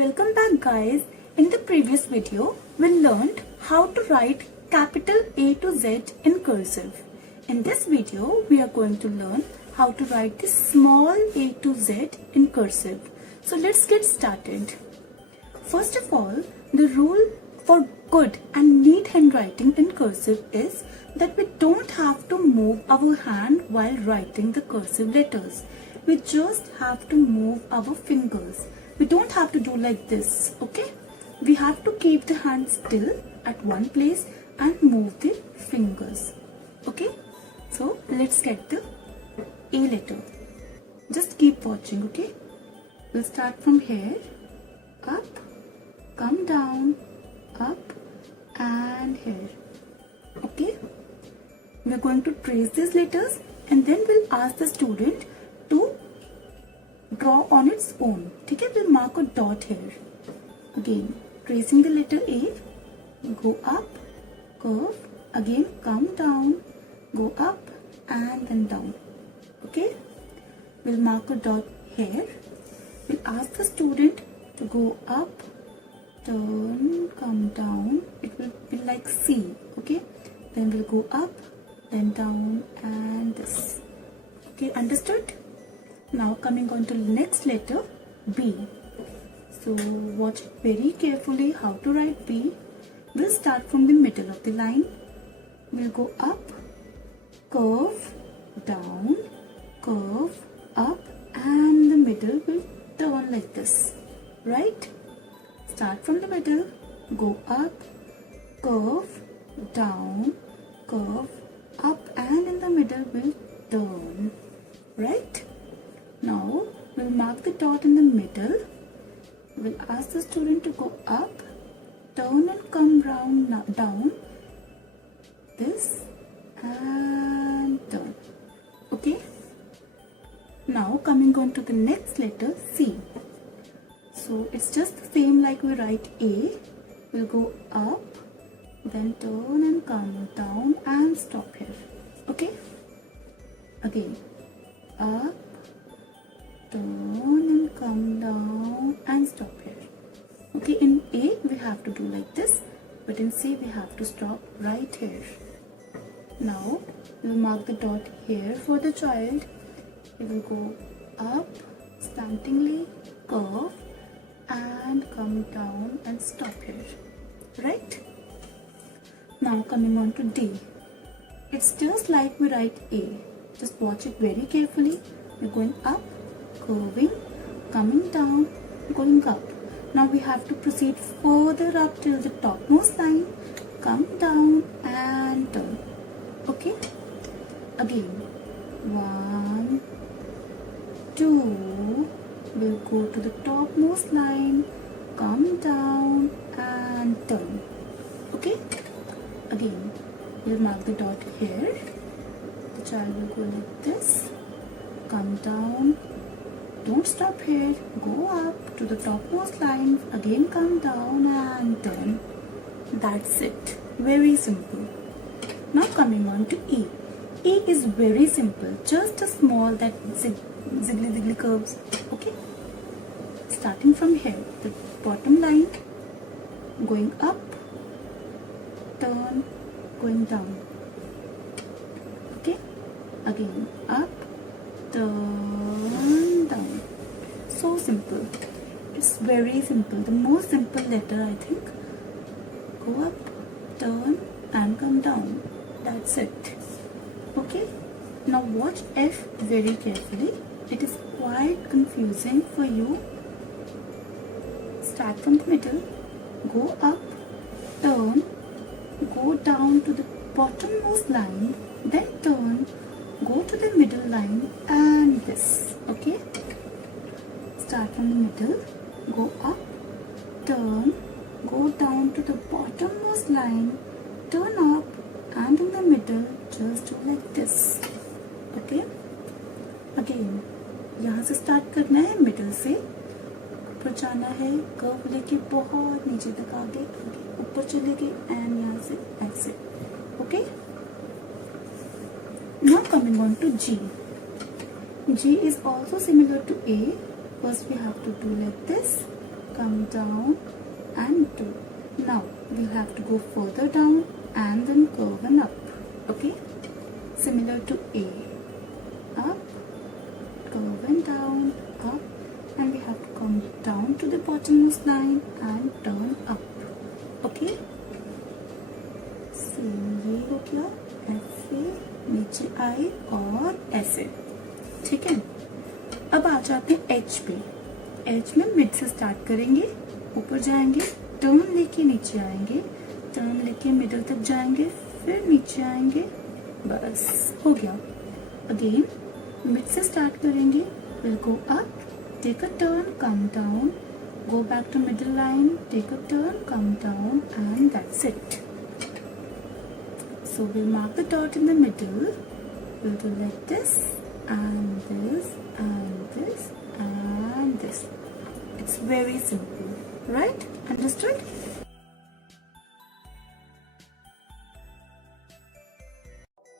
Welcome back guys. In the previous video, we learned how to write capital A to Z in cursive. In this video, we are going to learn how to write the small a to Z in cursive. So let's get started. First of all, the rule for good and neat handwriting in cursive is that we don't have to move our hand while writing the cursive letters. We just have to move our fingers. We don't have to do like this, okay? We have to keep the hand still at one place and move the fingers, okay? So let's get the A letter. Just keep watching, okay? We'll start from here, up, come down, up and here, okay? We're going to trace these letters and then we'll ask the student to draw on its own. Okay, we'll mark a dot here. Again, tracing the letter A, go up, curve, again come down, go up and then down. Okay, we'll mark a dot here. We'll ask the student to go up, turn, come down. It will be like C. Okay, then we'll go up, then down and this. Okay, understood? Now coming on to the next letter, B. So watch very carefully how to write B. We'll start from the middle of the line. We'll go up, curve, down, curve, up and the middle will turn like this. Right? Start from the middle, go up, curve, down, curve, up and in the middle will turn. Right? Now, we'll mark the dot in the middle. We'll ask the student to go up, turn and come round down, this and turn. Okay? Now, coming on to the next letter, C. So, it's just the same like we write A. We'll go up, then turn and come down and stop here. Okay? Again, up, turn and come down and stop here. Okay, in A we have to do like this, but in C we have to stop right here. Now we'll mark the dot here for the child. It will go up, slantingly, curve and come down and stop here. Right? Now coming on to D. It's just like we write A. Just watch it very carefully. We're going up, curving, coming down, going up. Now we have to proceed further up till the topmost line, come down and turn. Okay? Again, 1, 2, we'll go to the topmost line, come down and turn. Okay? Again, we'll mark the dot here. The child will go like this, come down. Don't stop here, go up to the topmost line, again come down and turn. That's it. Very simple. Now coming on to E. E is very simple, just a small that ziggly curves. Okay. Starting from here, the bottom line, going up, turn, going down. Okay. Again, up, turn, down. So simple. It's very simple. The most simple letter, I think. Go up, turn and come down. That's it. Okay. Now watch F very carefully. It is quite confusing for you. Start from the middle. Go up, turn, go down to the bottommost line, then turn, go to the middle line and this. Okay? Start from the middle, go up, turn, go down to the bottommost line, turn up and in the middle just do like this. Okay? Again, यहाँ से start करना है middle से, ऊपर जाना है, curve लेके बहुत नीचे तक आगे ऊपर चलेगी and यहाँ से ऐसे. Okay? Now coming on to G. G is also similar to A. First we have to do like this, come down and 2. Now we have to go further down and then curve and up. Okay, similar to A. Up, curve and down, up, and we have to come down to the bottommost line and turn up. Okay, so ये हो गया ऐसे नीचे आए और ऐसे. ठीक है, अब आ जाते हैं एच पे. एच में मिड से स्टार्ट करेंगे, ऊपर जाएंगे, टर्न लेके नीचे आएंगे, टर्न लेके मिडल तक जाएंगे, फिर नीचे आएंगे. बस हो गया. अगेन मिड से स्टार्ट करेंगे, will go up, take a turn, come down, go back to middle line, take a turn, come down, and that's it. So we'll mark the dot in the middle. We'll do like this and this and this and this. It's very simple, right? Understood?